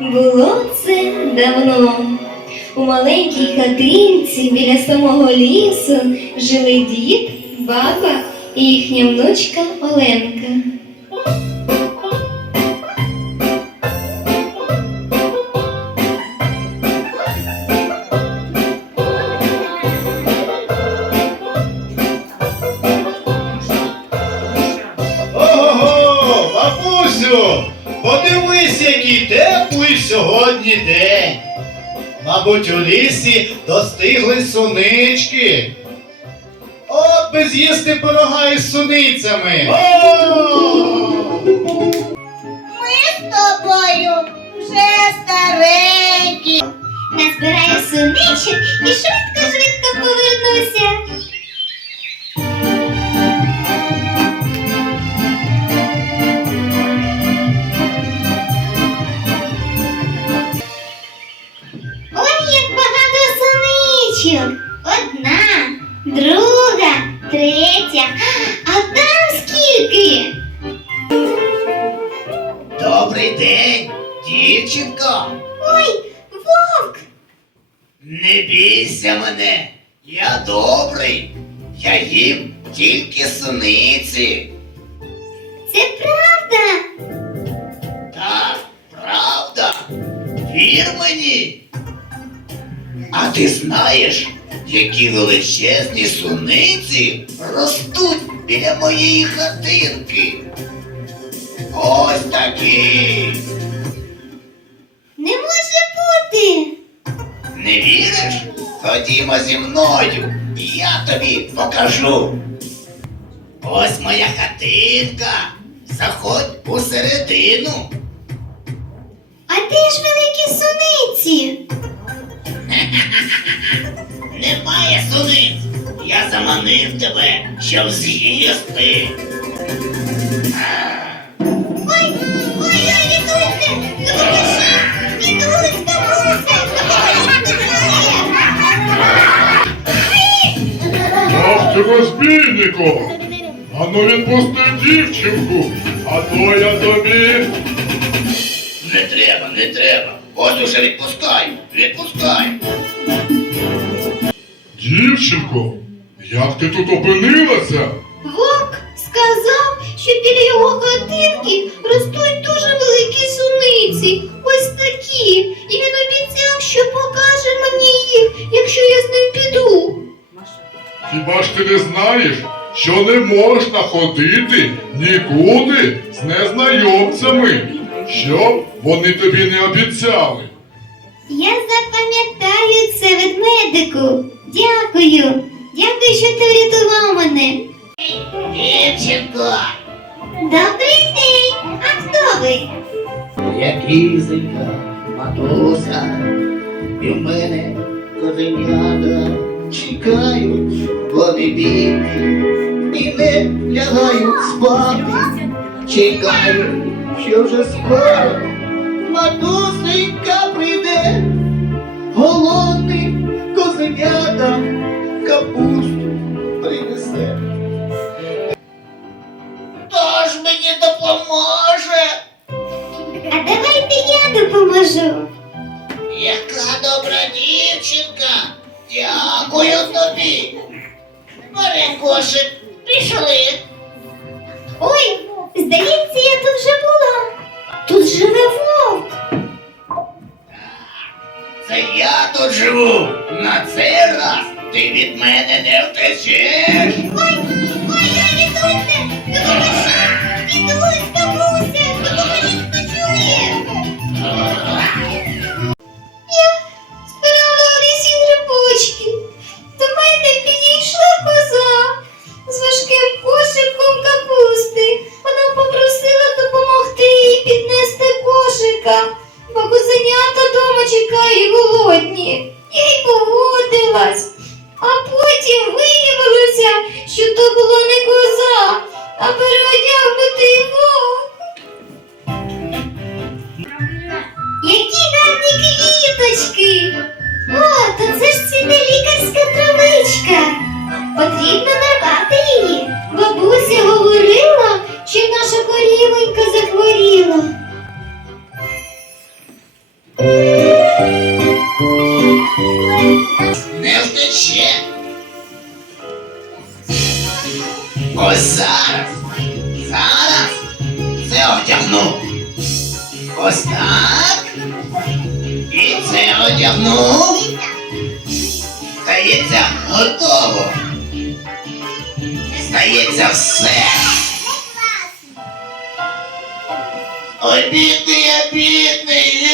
Було це давно. У маленькій хатинці біля самого лісу жили дід, баба і їхня внучка Оленка. Ого, бабусю, подивись, який теплий сьогодні день. Мабуть, у лісі достигли сунички. От би з'їсти пирога із суницями. Ми з тобою вже старенькі. Назбираю суничок і швидко-швидко повернуся. Суничок. Одна, друга, третя. А там скільки? Добрий день, дівчинко. Ой, вовк! Не бійся мене, я добрий. Я їм тільки суниці. Це правда? Так, правда. Вір мені. А ти знаєш, які величезні суниці ростуть біля моєї хатинки? Ось такі. Не може бути. Не віриш? Ходімо зі мною, я тобі покажу. Ось моя хатинка. Заходь усередину. А де ж великі суниці? Немає суниць. Я заманив тебе, щоб з'їсти. Ой, ой, ой, рятуйте! Допоможіть! Дідусь! Ах ти розбійнику! Ану відпусти дівчинку, а то я тобі. Не треба, не треба. Ось уже відпускаю, відпускаю. Дівчинко, як ти тут опинилася? Вовк сказав, що біля його хатинки ростуть дуже великі суниці. Ось такі. І він обіцяв, що покаже мені їх, якщо я з ним піду. Хіба ж ти не знаєш, що не можна ходити нікуди з незнайомцями, щоб вони тобі не обіцяли? Я запам'ятаю це ведмедику. Дякую. Дякую, що ти врятував мене. Дівчинко, Добрий день. А хто ви? я кізенька, матуся, і в мене козенята чекають, вони бідні і не лягають спати. Чекають, що вже скоро матусенька прийде, голодним козенятам капусту принесе. Хто ж мені допоможе? А давайте я допоможу. Яка добра дівчинка! Дякую тобі! Бери кошик, пішли! Ой, здається, я тут вже була. Тут живе вовк. Це я тут живу! На цей раз ти від мене не втечеш! Ой, ой, рятуйте! Допоможіть! Дідусь, бабуся, допоможіть, хто! Я збирала у лісі грибочки. До мене підійшла коза з важким кошиком капусти. Вона попросила допомогти їй піднести кошика, чекає голодні. Я й погодилась. А потім виявилося, що то була не коза, а переодягнутий вовк. Які гарні квіточки! О, то це ж цвіте лікарська травичка. Потрібно нарвати її. Бабуся говорила, що наша корівонька захворіла. Готово. Здається, все. Ой, бідний, я бідний.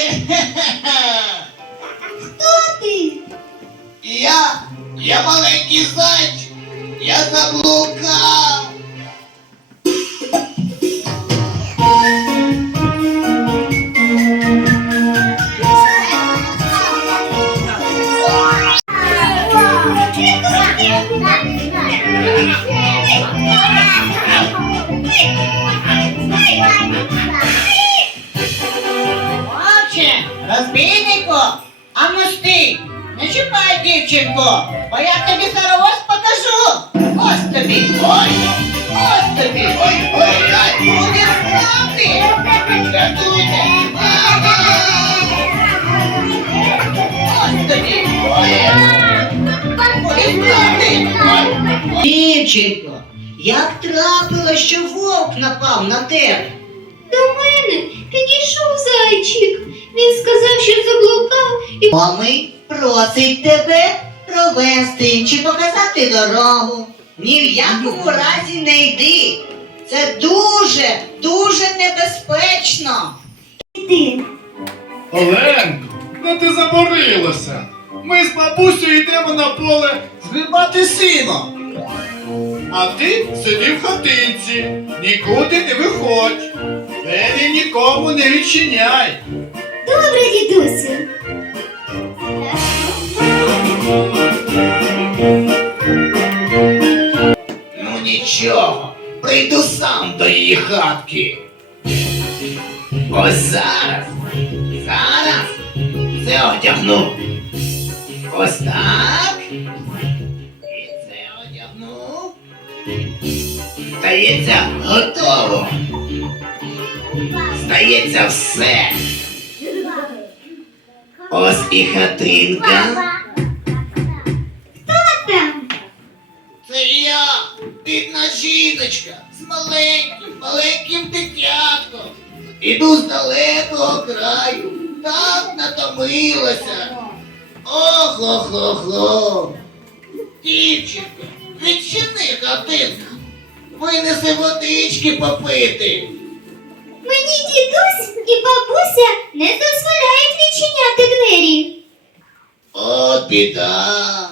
Хто ти? Я, я маленький зайчик. Я заблукав. Мовче, розбійнику, а ну стій, не чіпай дівчинку, бо я тобі зараз покажу. Ось тобі, ось Дівчинко, як трапилось, що вовк напав на тебе? До мене підійшов зайчик. Він сказав, що заблукав і Мами просить тебе провести чи показати дорогу. Ні в якому разі не йди. Це дуже, дуже небезпечно. ти. Оленко, де ти заборилася? Ми з бабусею йдемо на поле згрібати сіно. А ти сиди в хатинці, нікуди не виходь. Двері нікому не відчиняй. Добре, дідусю. Ну нічого, прийду сам до її хатки. Ось зараз, зараз це одягну. Ось так. Здається, готово. Здається, все. Ось і хатинка. Хто там? Це я, бідна жіночка, з маленьким, маленьким дитятком. Іду з далекого краю, так натомилася. Ох-ох-ох-ох. Дівчинко, відчини хатинку. Винеси водички попити. Мені дідусь і бабуся не дозволяють відчиняти двері. О, біда.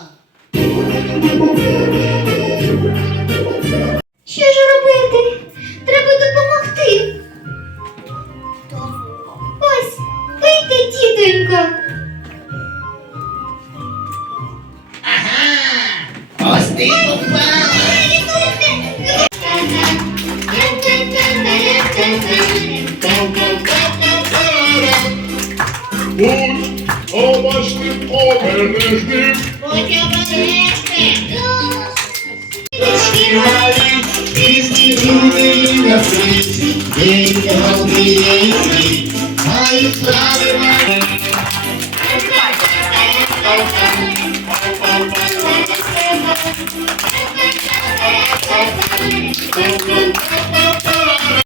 Будь обачним обережним. Пісні люди на світі, день добрий світ, мають слави Thank you.